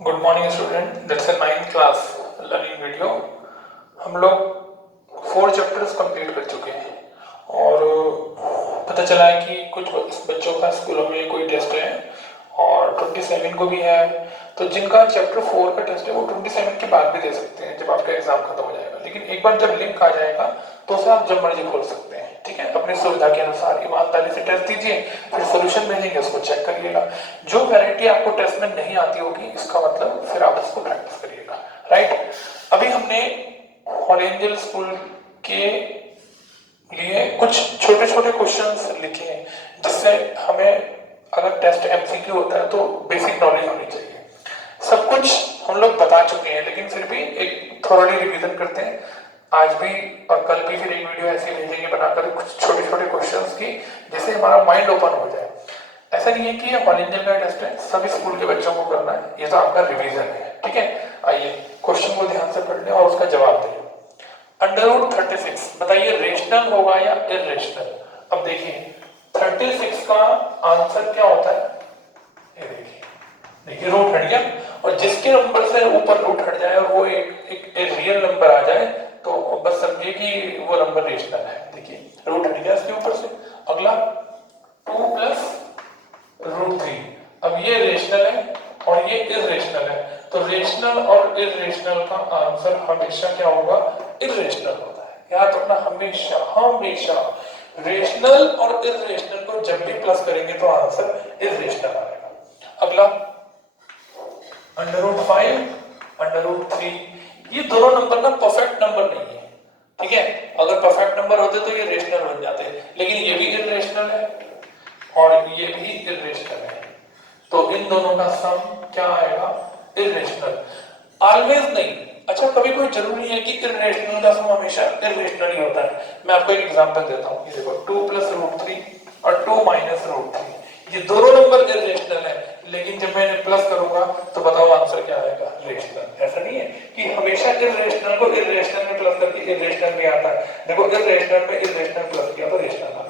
Good morning student, that's a 9th class learning video. हम लोग 4 chapters complete कर चुके हैं और पता चला है कि कुछ बच्चों का स्कूलों में कोई टेस्ट है और 27 को भी है। तो जिनका चैप्टर 4 का टेस्ट है वो 27 के बाद भी दे सकते हैं जब आपका एग्जाम खत्म हो जाएगा, लेकिन एक बार जब लिंक आ जाएगा तो उसे आप जब मर्जी खोल सकते हैं। ठीक है, अपनी सुविधा के अनुसार ईमानदारी से टेस्ट दीजिए, फिर सोल्यूशन भेजेंगे, उसको चेक करिएगा। जो वैरायटी आपको टेस्ट में नहीं आती होगी इसका मतलब फिर आप उसको प्रैक्टिस करिएगा। राइट, अभी हमने हॉली एंजल स्कूल के लिए कुछ छोटे छोटे क्वेश्चंस लिखे हैं जिससे हमें अगर टेस्ट एमसीक्यू होता है तो बेसिक नॉलेज होनी चाहिए। सब कुछ हम लोग बता चुके हैं लेकिन फिर भी एक थोड़ी रिवीजन करते हैं। आज भी और कल भी फिर एक वीडियो ऐसी भेजेंगे बनाकर कुछ छोटे छोटे क्वेश्चंस की, जिससे हमारा माइंड ओपन हो जाए। ऐसा नहीं है कि ये हॉली एंजल का टेस्ट है सभी स्कूल के बच्चों को करना है, ये तो आपका रिवीजन है। ठीक है, आइए क्वेश्चन को ध्यान से पढ़ लें और उसका जवाब दें। अंडर रूट 36 बताइए रेशनल होगा या इरेशनल। अब देखिए 36 का आंसर क्या होता है, ये देखिए, देखिए रूट हट गया और जिसके नंबर से ऊपर रूट हट जाए और वो एक रियल नंबर आ जाए तो बस समझिए कि वो नंबर रेशनल है। देखिए रूट हट गया इसके ऊपर से। अगला 2 प्लस रूट 3, अब ये रेशनल है और ये इरेशनल है, तो रेशनल और इरेशनल का आंसर हमेशा क्या होगा, इरेशनल होता है। याद रखना, हमेशा हमेशा रेशनल और इरेशनल को जब भी प्लस करेंगे तो आंसर इरेशनल आएगा। अगला अंडर रूट 5 अंडर रूट 3, ये दोनों नंबर ना परफेक्ट नंबर नहीं है। ठीक है, अगर परफेक्ट नंबर होते तो ये रेशनल बन जाते, लेकिन ये भी इरेशनल है और ये भी इरेशनल है, तो इन दोनों का सम क्या आएगा, इरेशनल। ऑलवेज नहीं, अच्छा कभी कोई जरूरी है कि इरेशनल का सम हमेशा इरेशनल ही होता है। मैं आपको एक एग्जांपल देता हूं, ये देखो 2 प्लस रूट 3 और 2 माइनस रूट 3, ये दोनों नंबर इरेशनल है, लेकिन जब मैं इन्हें प्लस करूंगा तो बताओ आंसर क्या आएगा, रेशनल। ऐसा नहीं है कि हमेशा इरेशनल को इरेशनल में प्लस करके इरेशनल में आता है। देखो इरेशनल में इरेशनल प्लस किया तो रेशनल आ गया।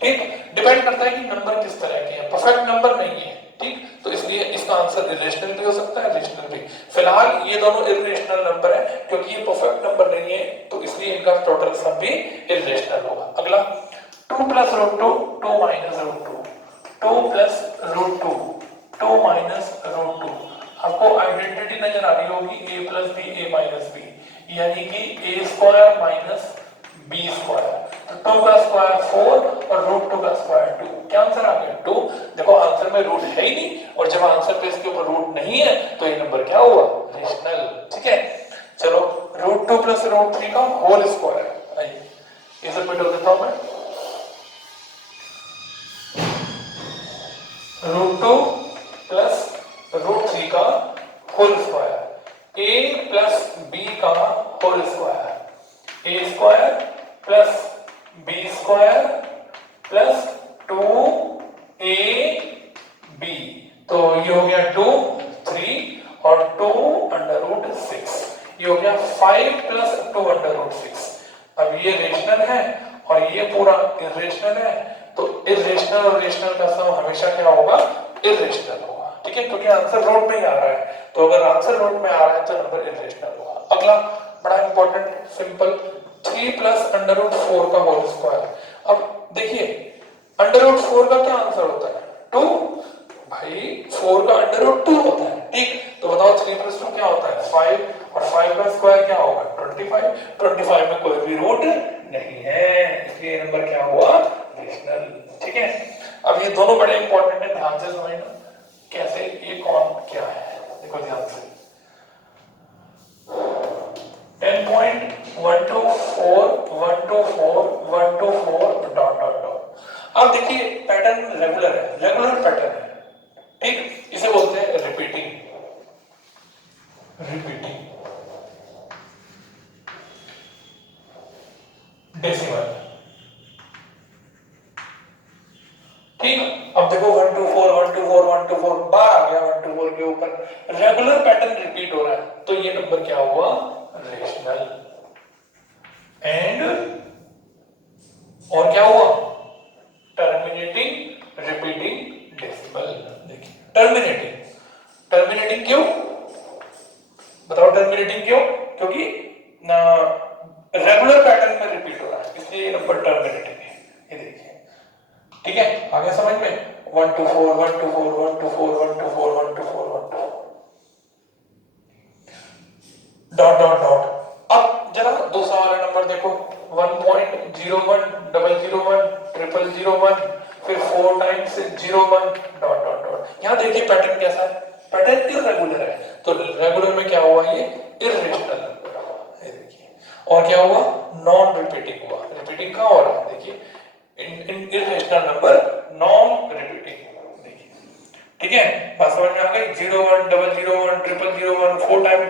ठीक, डिपेंड करता है कि नंबर किस तरह के हैं, परफेक्ट नंबर नहीं है। ठीक, तो इसलिए इसका आंसर इरेशनल भी हो सकता है, रेशनल भी। फिलहाल ये दोनों इरेशनल नंबर है क्योंकि ये परफेक्ट नंबर नहीं है, तो इसलिए इनका टोटल सम भी इरेशनल होगा। अगला 2 plus root 2 2 minus root 2, 2 plus root 2 2 minus root 2। आपको आइडेंटिटी नजर आ रही होगी, a plus B A minus B, यानी कि A square minus B square. तो 2 का स्क्वायर 4 और रूट 2 का स्क्वायर 2, क्या आंसर आ गया 2। देखो आंसर में रूट है ही नहीं, और जब आंसर पे इसके ऊपर रूट नहीं है तो ये नंबर क्या हुआ, रेशनल। ठीक है, चलो रूट 2 प्लस रूट 3 का होल स्क्वायर, आइए इसे मिटा देता हूं मैं। रूट 2 प्लस रूट 3 का whole square, A plus B का whole square, A square plus B square plus 2 A B, तो ये हो गया 2 3 और 2 अंडर रूट 6, ये हो गया 5 प्लस 2 अंडर रूट 6। अब ये रेशनल है और ये पूरा इरेशनल है, तो इरेशनल और रेशनल का सम हमेशा क्या होगा, इरेशनल होगा। ठीक है, क्योंकि आंसर रोड में ही आ रहा है, तो अगर आंसर रोड में आ रहा है तो नंबर इरेशनल होगा। अगला बड़ा important simple 3 plus under root 4 का होल स्क्वायर। अब देखिए अंडर रूट 4 का क्या आंसर होता है, 2। भाई 4 का अंडर रूट 2 होता है। ठीक, तो बताओ 3 प्लस 2 क्या होता है, 5, और 5 का स्क्वायर क्या होगा, 25। 25 में कोई भी रूट नहीं है, इसलिए नंबर क्या हुआ, रेशनल। ठीक है, अब ये दोनों बड़े इंपॉर्टेंट है, ध्यान से समझना कैसे ये कौन क्या है। देखो ध्यान से 10.124 124 124 डॉट डॉट डॉट। अब देखिए पैटर्न रेगुलर है, रेगुलर पैटर्न है। ठीक, इसे बोलते हैं रिपीटिंग, रिपीटिंग डेसिमल। ठीक, अब देखो 124 124 124 बार आ गया, 124 के ऊपर रेगुलर पैटर्न रिपीट हो रहा है, तो ये नंबर क्या हुआ, रेशनल। एंड और क्या हुआ, टर्मिनेटिंग रिपीटिंग डेसिमल। देखिए टर्मिनेटिंग, टर्मिनेटिंग क्यों, ठीक है, आ गया समझ में? 1 2 4 1 2 4 1 2 4 1 2 4 1 2 4 1 2 डॉट डॉट डॉट। अब जरा दूसरा वाला नंबर देखो, 1.01 फिर 4 टाइम्स 01 डॉट डॉट डॉट। यहाँ देखिए पैटर्न कैसा है, पैटर्न इररेगुलर है। तो रेगुलर में क्या हुआ, ये इररेशनल नंबर, ये देखिए। और क्या हुआ, नॉन रिपीटिंग हुआ। रिपीटिंग कहाँ हो रहा है, देखिए इररेशनल नंबर नॉन रिपीटिंग, देखिए। ठीक है, बात समझ में आ गई? 01 001 0001 4 टाइम।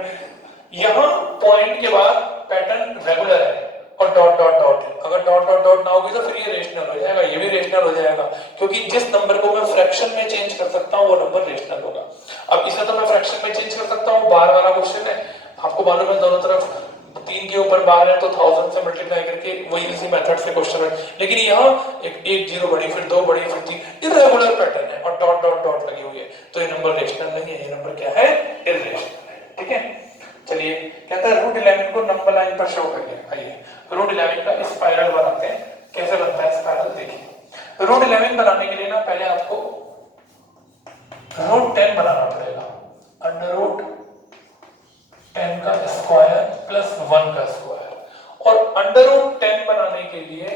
यहाँ पॉइंट के बाद पैटर्न रेगुलर है और डॉट डॉट डॉट है। अगर डॉट डॉट डॉट ना होगी तो फिर ये रेशनल हो जाएगा, ये भी रेशनल हो जाएगा, क्योंकि जिस नंबर को मैं फ्रैक्शन में चेंज कर सकता हूँ वो नंबर रेशनल होगा। अब इसे तो मैं फ्रैक्शन में चेंज कर सकता हूँ, बार वाला क्वेश्चन है, आपको मालूम है दोनों तरफ 3 के ऊपर बार है तो 1000 से मल्टीप्लाई करके वही इसी मेथड से क्वेश्चन है। लेकिन यहाँ एक जीरो बड़ी, फिर 2 बड़ी, फिर 3, इररेगुलर पैटर्न है और डॉट डॉट डॉट लगी हुई है, तो ये नंबर रेशनल नहीं है, ये नंबर क्या है, इररेशनल है। ठीक है, चलिए कहता है रूट 11 को नंबर लाइन पर शो करिए। आइए रूट 11 का स्पाइरल बनाते हैं। कैसे बनता है स्पाइरल, देखिए। रूट 11 बनाने के लिए ना पहले आपको रूट 10 बनाना पड़ेगा। अंडर रूट 10 का स्क्वायर प्लस 1 का स्क्वायर। और अंडर रूट 10 बनाने के लिए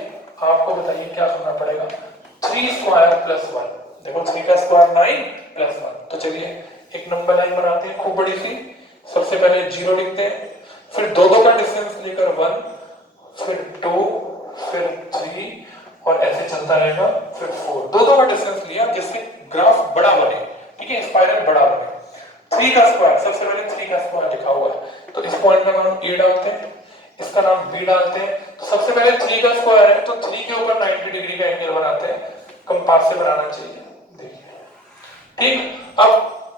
आपको बताइए क्या करना पड़ेगा, 3 स्क्वायर प्लस 1। देखो 3 का स्क्वायर 9 प्लस 1। तो चलिए एक नंबर लाइन बनाते हैं खूब बड़ी सी। सबसे पहले 0 लिखते हैं, फिर दो का डिस्टेंस लेकर 1, फिर 2, फिर 3 और ऐसे चलता रहेगा, फिर 4। दो का डिस्टेंस लिया जिससे ग्राफ बड़ा बने, ठीक है, स्पाइरल बड़ा बने। 3 का स्क्वायर, सबसे पहले 3 का स्क्वायर लिखा हुआ है तो इस पॉइंट का नाम ए डालते हैं, इसका नाम बी डालते हैं। तो सबसे पहले 3 का स्क्वायर है तो 3 के ऊपर 90 डिग्री का एंगल बनाते हैं, कंपास से बनाना चाहिए, देखिए। ठीक, अब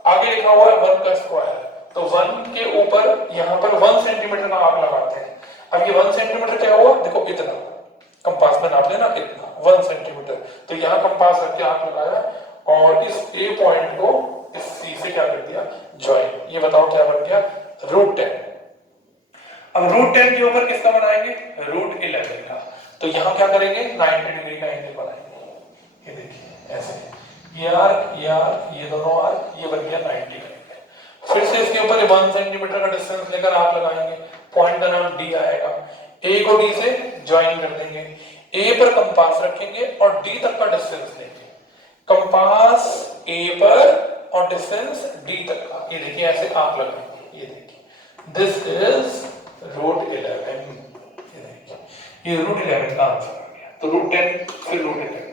आगे लिखा हुआ है 1 का स्क्वायर, तो 1 के ऊपर यहां पर 1 सेंटीमीटर का आंक लगाते हैं। अब ये 1 सेंटीमीटर क्या हुआ, देखो इतना, कंपास में नाप लेना इतना, 1 सेंटीमीटर। तो यहां कंपास रख के आंक लगाया और इस ए पॉइंट को इस सी से क्या कर दिया, ज्वाइन। ये बताओ क्या बन गया, रूट 10। अब रूट 10 के ऊपर किसका बनाएंगे, रूट 11 का। तो यहां क्या करेंगे, 90 डिग्री का एंगल बनाएंगे, ये देखिए ऐसे। ये दोनों आर्क, ये बन गया 90 का। फिर से इसके ऊपर 1 सेंटीमीटर का डिस्टेंस लेकर आप लगाएंगे, पॉइंट का नाम डी आएगा। ए को डी से ज्वाइन कर देंगे, ए पर कंपास रखेंगे और डी तक का डिस्टेंस लेंगे। कंपास ए पर और डिस्टेंस डी तक का, ये देखिए ऐसे आंक लगाएंगे, ये देखिए दिस इज रूट 11। ये देखिए ये रूट 11 का आंसर आ गया। तो रूट 10 फिर रूट 11।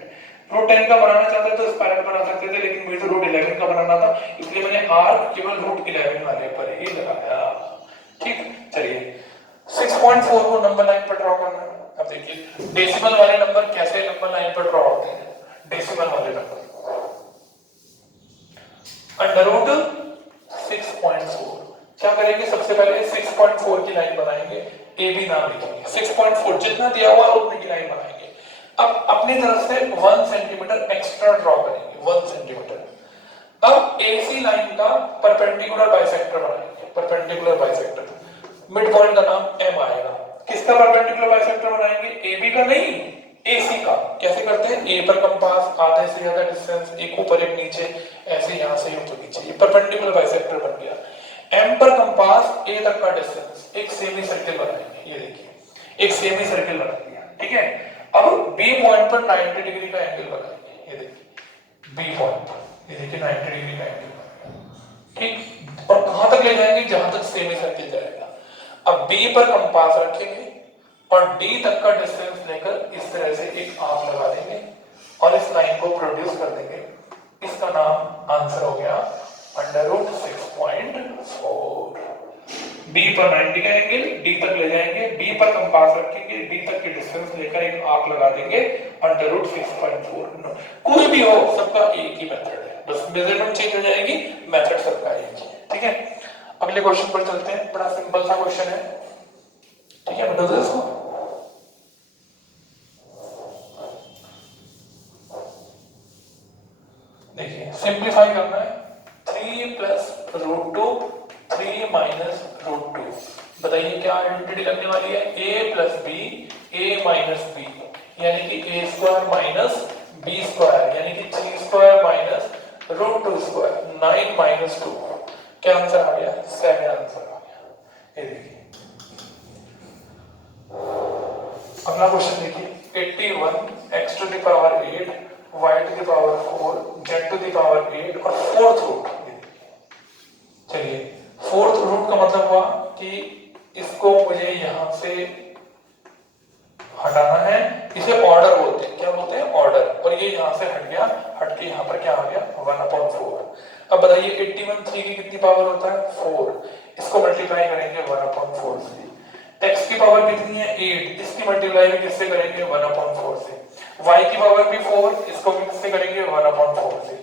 रूट 10 का बनाना चाहते तो स्पाइरल बना सकते थे, लेकिन मुझे तो रूट 11 का बनाना था, इसलिए मैंने आर्क केवल रूट 11 वाले पर ही लगाया। ठीक, चलिए 6.4 को नंबर लाइन पर ड्रॉ करना है। अब देखिए डेसिमल वाले नंबर कैसे नंबर लाइन पर ड्रॉ होते हैं। डेसिमल वाले नंबर अंडर रूट 6.4 क्या करेंगे, सबसे पहले 6.4 की लाइन बनाएंगे, ए बी नाम लिखेंगे, 6.4 जितना दिया हुआ उतने की लाइन बनाएंगे। अब अपनी तरफ से 1 सेंटीमीटर एक्स्ट्रा ड्रॉ करेंगे, 1 सेंटीमीटर। अब AC लाइन का परपेंडिकुलर बाइसेक्टर बनाएंगे, परपेंडिकुलर बाइसेक्टर। मिड पॉइंट का नाम M आएगा। किसका परपेंडिकुलर बाइसेक्टर बनाएंगे, AB का नहीं, AC का। कैसे करते हैं, A पर कंपास, आधे से ज्यादा डिस्टेंस, एक ऊपर एक नीचे, ऐसे यहां से ऊपर नीचे, ये परपेंडिकुलर बाइसेक्टर बन गया। M पर कंपास, A तक का डिस्टेंस, एक सेमी सर्किल बनाएंगे, ये देखिए एक सेमी सर्किल बना दिया, ठीक है। अब B पॉइंट पर 90 डिग्री का एंगल बनाएंगे, ये देखिए B पॉइंट पर, ये देखिए 90 डिग्री का एंगल बनाएंगे, ठीक। और कहां तक ले जाएंगे, जहां तक सेमी सर्किल जाएगा। अब B पर कंपास रखेंगे और D तक का डिस्टेंस लेकर इस तरह से एक आर्क लगा देंगे और इस लाइन को प्रोड्यूस कर देंगे। इसका नाम आंसर हो गया अंडर रूट 6.4। B पर 90 का एंगल, D तक ले जाएंगे, B पर कंपास रखेंगे, D तक की डिस्टेंस लेकर एक आर्क लगा देंगे, अंडर रूट 6.4। कोई भी हो सबका एक ही मेथड है, बस मेजरमेंट चेंज हो जाएगी, मेथड सबका एक ही है, ठीक है। अगले क्वेश्चन पर चलते हैं, बड़ा सिंपल सा क्वेश्चन है, ठीक है। बता दो इसको, देखिए सिंप्लीफाई करना है। 3 प्लस रूट 2 3 माइनस रूट 2, बताइए क्या आइडेंटिटी लगने वाली है, a plus B, a minus B, यानी कि a square minus B square यानी कि 3 square minus root 2 square 9 minus 2 क्या आंसर आ गया 7 आंसर आ गया। ये देखिए अगला क्वेश्चन देखिए 81 x to the power 8 y to the power 4 z to the power 8 और फोर्थ रूट। चलिए फोर्थ रूट का मतलब हुआ कि इसको मुझे यहां से हटाना है, इसे ऑर्डर बोलते हैं। क्या बोलते हैं ऑर्डर। और ये यहां से हट गया, हट के यहां पर क्या आ गया 1/4। अब बताइए 81 3 की कितनी पावर होता है 4, इसको मल्टीप्लाई करेंगे 1/4 से। x की पावर कितनी है 8, इसकी मल्टीप्लाई भी किससे करेंगे 1/4 से। y की पावर भी 4, इसको भी किससे करेंगे 1/4 से।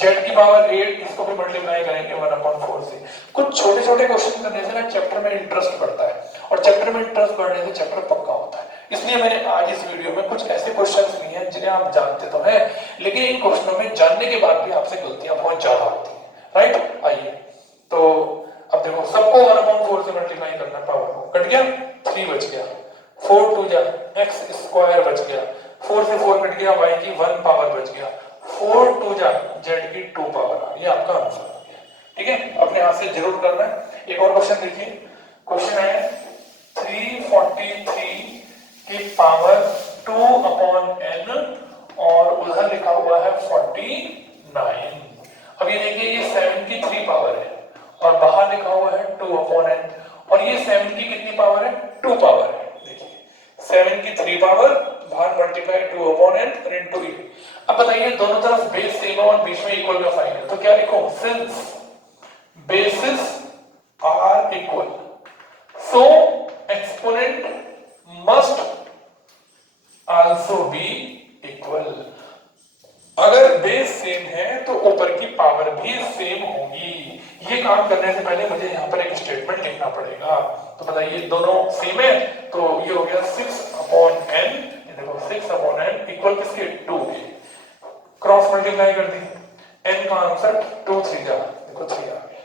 z की पावर 8, इसको भी मल्टीप्लाई करेंगे 1/4 से। कुछ छोटे छोटे क्वेश्चन करने से ना चैप्टर में इंटरेस्ट बढ़ता है और चैप्टर में इंटरेस्ट बढ़ने से चैप्टर पक्का होता है। इसलिए मैंने आज इस वीडियो में कुछ ऐसे क्वेश्चंस लिए हैं जिन्हें आप जानते तो हैं, लेकिन इन क्वेश्चनों में जानने के बाद भी आपसे गलतियां बहुत ज्यादा होती हैं, राइट। आइए तो अब देखो सबको 1/4 से मल्टीप्लाई करना, पावर को कट गया 3 बच गया, 4 2 जा x स्क्वायर बच गया, 4 से 4 कट गया y की 1 पावर बच गया, 4 2 जा z की 2 पावर। ये आपका आंसर हो गया, ठीक है। अपने हाथ से जरूर करना है। एक और क्वेश्चन देखिए, क्वेश्चन है 343 की पावर 2/n और उधर लिखा हुआ है 49। अब ये देखिए ये 7 की 3 पावर है और बाहर लिखा हुआ है 2/n और ये 7 की कितनी पावर है 2 पावर है। देखिए 7 की 3 पावर बाहर मल्टीप्लाई 2/n और इनटू ये। अब बताइए दोनों तरफ बेस सेम है और बीच में इक्वल का साइन है, तो क्या लिखो since bases are equal so exponent must also be equal। अगर बेस सेम है तो ऊपर की पावर भी सेम होगी। ये काम करने से पहले मुझे यहाँ पर एक स्टेटमेंट लिखना पड़ेगा। तो बताइए दोनों सेम है तो ये हो गया 6/n, देखो 6/n इक्वल किसके 2 के, क्रॉस मल्टीप्लाई कर दी, n का आंसर 2 3 जा, देखो 3 आ गया,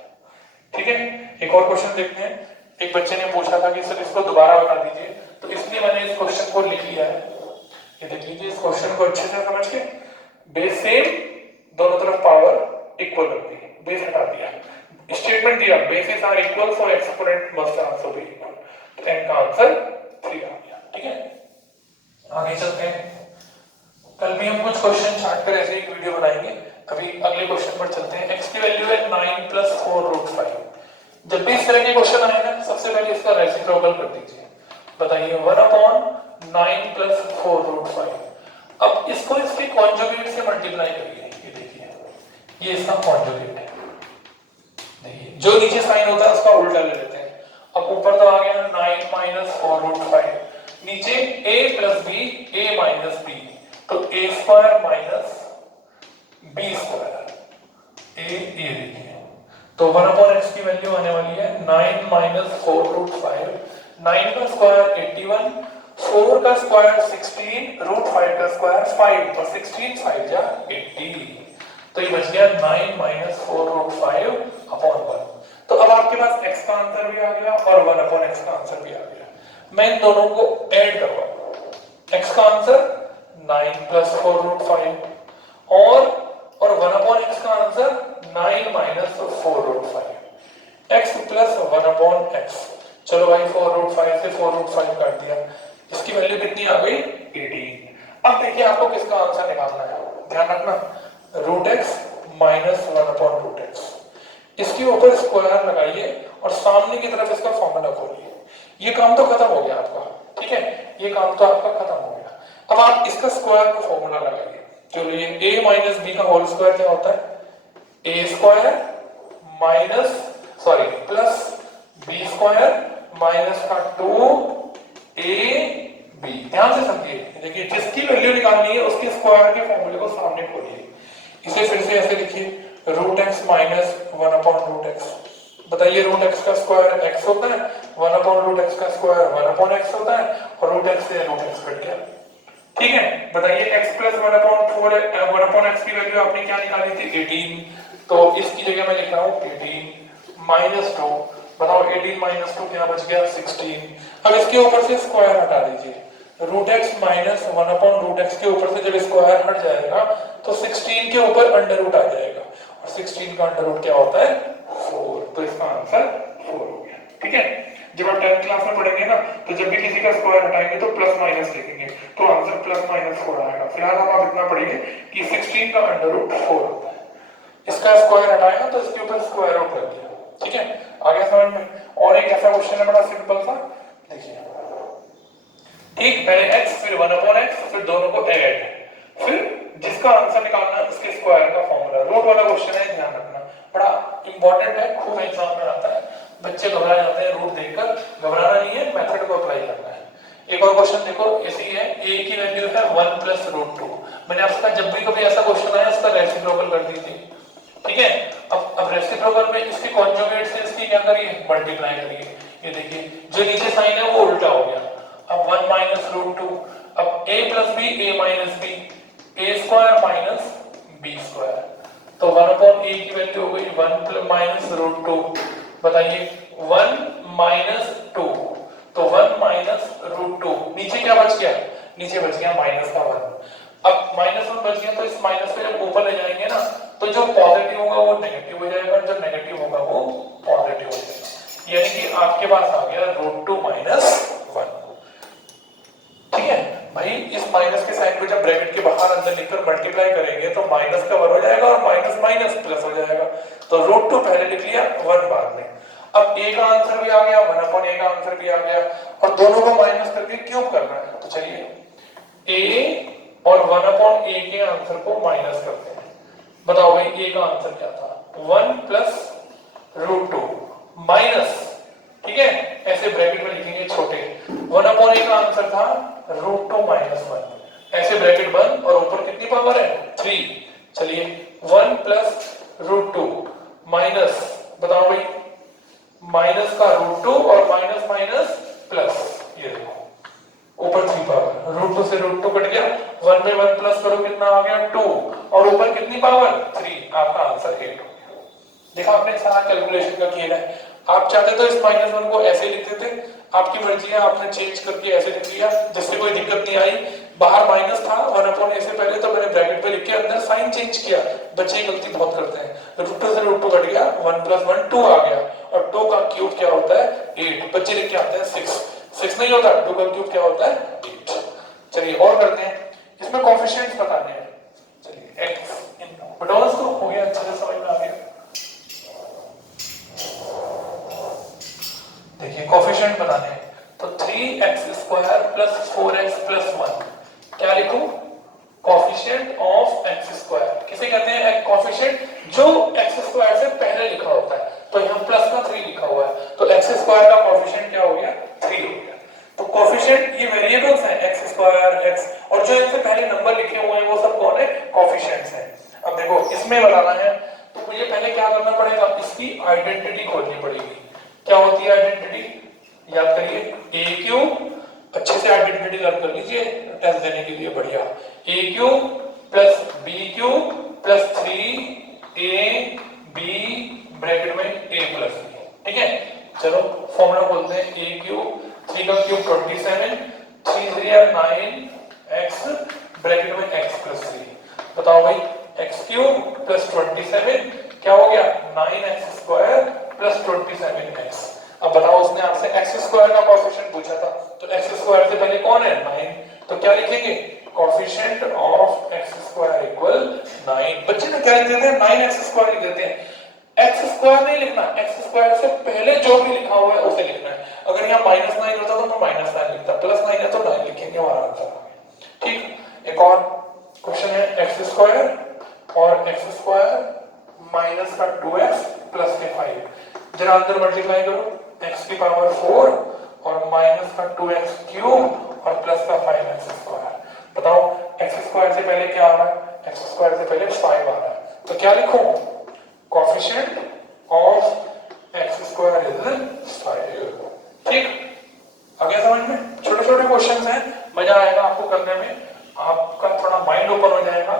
ठीक है। एक और क्वेश्चन देखते हैं। एक बच्चे ने पूछा था कि सर इसको दोबारा बता दीजिए, तो इसलिए मैंने इस क्वेश्चन को लिख लिया है। ये देख लीजिए इस क्वेश्चन को अच्छे से समझ के, बेस सेम दोनों तरफ पावर इक्वल कर दी, बेस हटा दिया, स्टेटमेंट दिया bases are equal so exponent must also be equal, तो n का आंसर 3 आ गया, ठीक है। आगे चलते हैं। कल भी हम कुछ क्वेश्चन छाट कर ऐसे एक वीडियो बनाएंगे। अभी अगले क्वेश्चन पर चलते हैं। x की वैल्यू है 9 + 4√5। जब भी इस तरह के क्वेश्चन आए ना सबसे पहले इसका रेसिप्रोकल कर दीजिए। बताइए 1/9 + 4√5। अब इसको इसके कॉन्जुगेट से मल्टीप्लाई करिए। ये देखिए ये इसका कॉन्जुगेट है। देखिए जो नीचे साइन होता है उसका उल्टा ले लेते हैं। अब ऊपर तो आ गया 9 - 4√5, नीचे a + b a - b, तो a² minus b square a ये देखिए, तो 1/x की वैल्यू आने वाली है 9 - 4√5। 9 का स्क्वायर 81, 4 का स्क्वायर 16, √5 का स्क्वायर 5, तो 16 5 जा 80, तो ये बच गया 9 - 4√5/1। तो अब आपके पास x का आंसर भी आ गया और 1/x का आंसर भी आ गया। मैं इन दोनों को ऐड करवाऊंगा। x का आंसर 9 + 4√5 और 1/x का आंसर 9 - 4√5, x + 1/x। चलो भाई 4√5 से 4√5 काट दिया, इसकी वैल्यू कितनी आ गई 18। अब देखिए आपको किसका आंसर निकालना है, ध्यान रखना √x - 1/√x। इसके ऊपर स्क्वायर लगाइए और सामने की तरफ इसका फॉर्मूला खोलिए। ये काम तो खत्म हो गया आपका, ठीक है, ये काम तो आपका खत्म हो गया। अब आप इसका स्क्वायर का फॉर्मूला लगाइए। चलो ये a - b का होल स्क्वायर क्या होता है a² minus sorry plus b² minus का 2ab। ध्यान से समझिए, देखिए जिसकी वैल्यू निकालनी है उसके स्क्वायर के फॉर्मूले को सामने खोलिए। इसे फिर से ऐसे लिखिए √x - 1/√x। बताइए √x का स्क्वायर x होता है, 1/√x का स्क्वायर 1/x होता है और √x से √x कट गया, ठीक है। बताइए x + 1/4 1/x की वैल्यू आपने क्या निकाली थी 18, तो इसकी जगह मैं लिख रहा हूं 18 - 2। बताओ 18 - 2 क्या बच गया 16। अब इसके ऊपर से स्क्वायर हटा दीजिए, रूट एक्स माइनस 1/√x के ऊपर से जब स्क्वायर हट जाएगा तो 16 के ऊपर अंडर रूट आ जाएगा, और 16 का अंडर रूट क्या होता है 4, तो इसका आंसर 4 हो गया। ठीक है, जब आप 10th क्लास में पढ़ेंगे ना तो जब भी किसी का स्क्वायर हटाएंगे तो प्लस माइनस लिखेंगे, तो आंसर प्लस माइनस 4 आएगा। फिलहाल हम आप इतना पढ़िए कि 16 का अंडर रूट 4 होता है, इसका स्क्वायर हटाएगा तो इसके ऊपर स्क्वायर रूट लग गया। ठीक है, आगे समझ में। और एक ऐसा क्वेश्चन है बड़ा सिंपल सा, देखिए ठीक, पहले x फिर 1/x फिर दोनों को ऐड, फिर जिसका आंसर निकालना है उसके स्क्वायर का फॉर्मूला। रूट वाला क्वेश्चन है, ध्यान रखना, बड़ा इंपॉर्टेंट है, खूब एग्जाम में आता है, बच्चे घबरा जाते हैं रूट देखकर, घबराना नहीं है, मेथड को अप्लाई करना है। एक और क्वेश्चन देखो, ऐसी है a की वैल्यू है 1 + √2। मैंने आपसे कहा जब भी कभी ऐसा क्वेश्चन आया उसका रेसिप्रोकल कर दीजिए। ठीक है, अब रेसिप्रोकल में इसके कॉन्जुगेट से इसकी क्या करिए, मल्टीप्लाई करिए। ये देखिए जो नीचे साइन है वो उल्टा हो गया, अब 1 - √2, अब a + b a - b a² - b², तो 1/a की वैल्यू हो गई 1 - √2। बताइए 1 - 2, तो 1 - √2, नीचे क्या बच गया, नीचे बच गया -1। अब -1 बच गया तो इस माइनस को जब ऊपर ले जाएंगे ना तो जो पॉजिटिव होगा वो नेगेटिव हो जाएगा, जो नेगेटिव होगा वो पॉजिटिव हो जाएगा, यानी कि आपके पास आ गया √2 - 1। ठीक है भाई, इस माइनस के साइन को जब ब्रैकेट के बाहर अंदर लिखकर मल्टीप्लाई करेंगे तो माइनस का 1 हो जाएगा और माइनस माइनस प्लस हो जाएगा, तो √2 पहले लिख लिया, 1 बाद में। अब a का आंसर भी आ गया, 1/a का आंसर भी आ गया, और दोनों को माइनस करके क्यूब करना है, तो चलिए a और 1/a के आंसर को माइनस करते हैं। बताओ भाई a का आंसर क्या था, 1 + √2 माइनस, ठीक है, ऐसे ब्रैकेट में लिखेंगे छोटे, 1/a का आंसर था √2 - 1, ऐसे ब्रैकेट बंद, और ऊपर कितनी पावर है 3। चलिए 1 + √2 माइनस, बताओ भाई माइनस का √2 और माइनस माइनस प्लस, ये देखो ऊपर 3 पावर, √2 से √2 कट गया, 1 में 1 प्लस करो कितना आ गया 2, और ऊपर कितनी पावर 3, आपका आंसर 8 हो गया। देखा आपने, सारा कैलकुलेशन का खेल है। आप चाहते तो इस -1 को ऐसे लिख देते, आपकी मर्जी है, आपने चेंज करके ऐसे लिख लिया, जिससे कोई दिक्कत नहीं आई। बाहर माइनस था 1/a से पहले, तो मैंने ब्रैकेट पे लिख के अंदर साइन चेंज किया। बच्चे गलती बहुत करते हैं, √2 से √2 कट गया, 1 + 1 2 आ गया, और 2 का क्यूब क्या होता है 8, बच्चे लिख के आते हैं 6 नहीं होता, 2 का क्यूब क्या होता है 8। चलिए और करते हैं, इसमें कोएफिशिएंट्स बताने हैं। चलिए x बटॉन्स तो हो गया, अच्छे से समझ में आ गया। देखिए कोएफिशिएंट बताने हैं, तो 3x² + 4x + 1, क्या लिखूं, कोएफिशिएंट ऑफ x², किसे कहते हैं कोएफिशिएंट जो x² से पहले लिखा होता है, तो यहां प्लस का 3 लिखा हुआ है, तो x² का कोएफिशिएंट क्या हो गया 3 हो गया। तो कोएफिशिएंट ये वेरिएबल्स हैं x², x, और जो इनसे पहले नंबर लिखे हुए हैं वो सब कौन है, कोएफिशिएंट्स हैं। अब देखो इसमें बताना है तो मुझे पहले क्या करना पड़ेगा, इसकी आइडेंटिटी खोजनी पड़ेगी। क्या होती है आइडेंटिटी, याद करिए a³ अच्छे से आइडेंटिटी लर्न कर लीजिए टेस्ट देने के लिए, बढ़िया, a³ + b³ + 3ab ब्रैकेट में a + b। ठीक है, चलो फॉर्मूला बोलते हैं, a³ 3 का क्यूब 27, 3 3 are 9x ब्रैकेट में x + 3। बताओ भाई x³ + 27 क्या हो गया 9x² + 27x। अब बताओ उसने आपसे x² का कोएफिशिएंट पूछा था, तो x² से पहले कौन है 9, तो क्या लिखेंगे, कोएफिशिएंट ऑफ x² = 9। बच्चे ने क्या लिख देते हैं 9x² लिख देते हैं, x² नहीं लिखना, x² से पहले जो भी लिखा हुआ है उसे लिखना है। अगर यहाँ -9 होता तो मैं -9 लिखता, +9 है तो 9 लिखेंगे, हमारा आंसर। ठीक, एक और क्वेश्चन है x² और x² माइनस का 2x प्लस के 5, जरा अंदर मल्टीप्लाई करो, x की पावर 4 और माइनस का 2x क्यूब और प्लस का 5x²। बताओ x² से पहले क्या आ रहा है, x² से पहले 5 आ रहा है, तो क्या लिखूं, कोएफिशिएंट ऑफ x² = 5। ठीक, आ गया समझ में, छोटे छोटे क्वेश्चंस हैं, मजा आएगा आपको करने में, आपका थोड़ा माइंड ओपन हो जाएगा,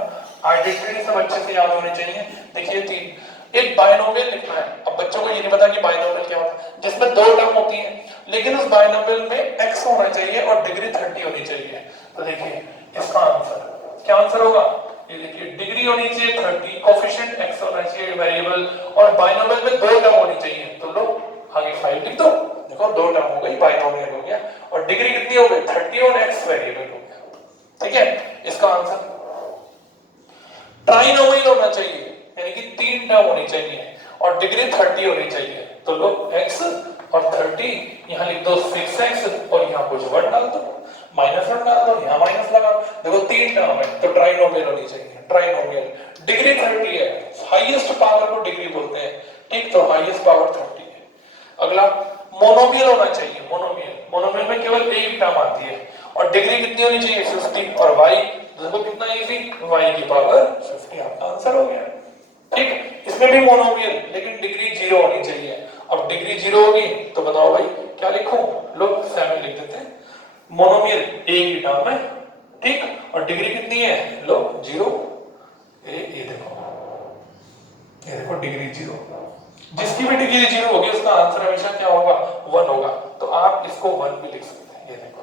आइडेंटिटी सब अच्छे से याद होने चाहिए। देखिए 3, एक बाइनोमियल लिखना है। अब बच्चों को ये नहीं पता कि बाइनोमियल क्या होता है, जिसमें 2 टर्म होती हैं, लेकिन उस बाइनोमियल में x होना चाहिए और डिग्री 30 होनी चाहिए। तो देखिए इसका आंसर क्या आंसर होगा, ये देखिए डिग्री होनी चाहिए 30, कोफिशिएंट x होना चाहिए वेरिएबल, और बाइनोमियल में 2 टर्म होनी चाहिए। तो लो आगे 5 लिख दो, देखो 2 टर्म हो गई, बाइनोमियल हो गया, और डिग्री कितनी हो गई 30 और x वेरिएबल हो गया। ठीक है, इसका आंसर ट्राइनोमियल होना चाहिए, यानी कि 3 टर्म होनी चाहिए और डिग्री 30 होनी चाहिए। तो लो x और 30, यहां लिख दो 6x और यहां कुछ वर्ड डाल दो, -1 डाल दो, यहां माइनस लगा, देखो 3 टर्म है तो ट्राइनोमियल होनी चाहिए। ट्राइनोमियल डिग्री 30 है, हाईएस्ट पावर को डिग्री बोलते हैं, ठीक, तो हाईएस्ट पावर 30 है। अगला मोनोमियल होना चाहिए, मोनोमियल, मोनोमियल में केवल एक टर्म आती है और डिग्री कितनी होनी चाहिए 50, और y देखो कितना इजी, y की पावर 50, आपका आंसर हो गया। ठीक, इसमें भी मोनोमियल लेकिन डिग्री 0 होनी चाहिए। अब डिग्री 0 होगी तो बताओ भाई क्या लिखूं, लो 7 लिख देते हैं। मोनोमियल एक ही टर्म है, ठीक, और डिग्री कितनी है, लो 0, ये देखो डिग्री 0, जिसकी भी डिग्री 0 होगी उसका आंसर हमेशा क्या होगा, 1 होगा। तो आप इसको 1 भी लिख सकते हैं, ये देखो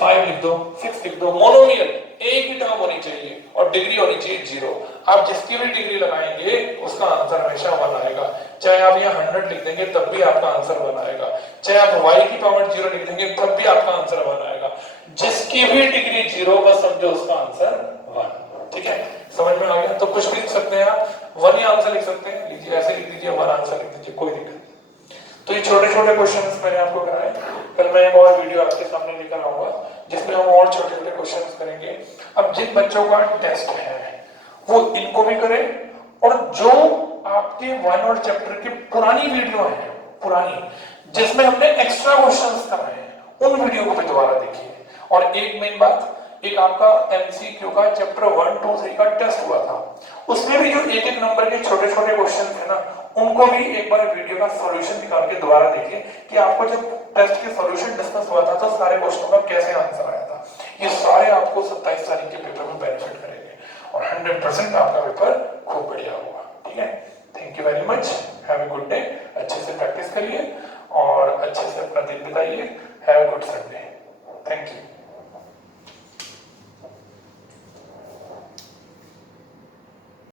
5 लिख दो, 6 लिख दो। मोनोमियल एक ही टर्म होनी चाहिए और डिग्री होनी चाहिए 0। आप जिसकी भी डिग्री लगाएंगे उसका आंसर हमेशा 1 आएगा, चाहे आप यहाँ 100 लिख देंगे तब भी आपका आंसर 1 आएगा, चाहे आप y की पावर 0 लिख देंगे तब भी आपका आंसर 1 आएगा। जिसकी भी डिग्री 0 बस समझो उसका आंसर 1। ठीक है, समझ में आ गया? तो कुछ भी लिख सकते हैं आप, 1 ही आंसर लिख सकते हैं, लीजिए ऐसे लिख दीजिए 1 आंसर लिख दीजिए, कोई दिक्कत नहीं। तो ये छोटे छोटे क्वेश्चंस मैंने आपको कराए, कल मैं एक और वीडियो आपके सामने लेकर आऊंगा जिसमें हम और छोटे छोटे क्वेश्चंस करेंगे। अब जिन बच्चों का टेस्ट है वो इनको भी करें, और जो आपके 1 और चैप्टर की पुरानी वीडियो है, पुरानी जिसमें हमने एक्स्ट्रा क्वेश्चंस कराए हैं, उन वीडियो को भी दोबारा देखिए। और एक मेन बात, एक आपका एमसीक्यू का चैप्टर 1, 2, 3 का टेस्ट हुआ था, उसमें भी जो एक एक नंबर के छोटे छोटे क्वेश्चन थे ना, उनको भी एक बार वीडियो का सॉल्यूशन निकाल के दोबारा देखिए कि आपको जब टेस्ट के सॉल्यूशन डिस्कस हुआ था तो सारे क्वेश्चनों का कैसे आंसर आया था। ये सारे आपको 27 तारीख के पेपर में बेनिफिट करेंगे और 100% आपका पेपर खूब बढ़िया होगा। ठीक है, thank you very much, have a good day, अच्छे से प्रैक्टिस करिए और अच्छे से अपना दिन बिताइए। Have a good Sunday, thank you.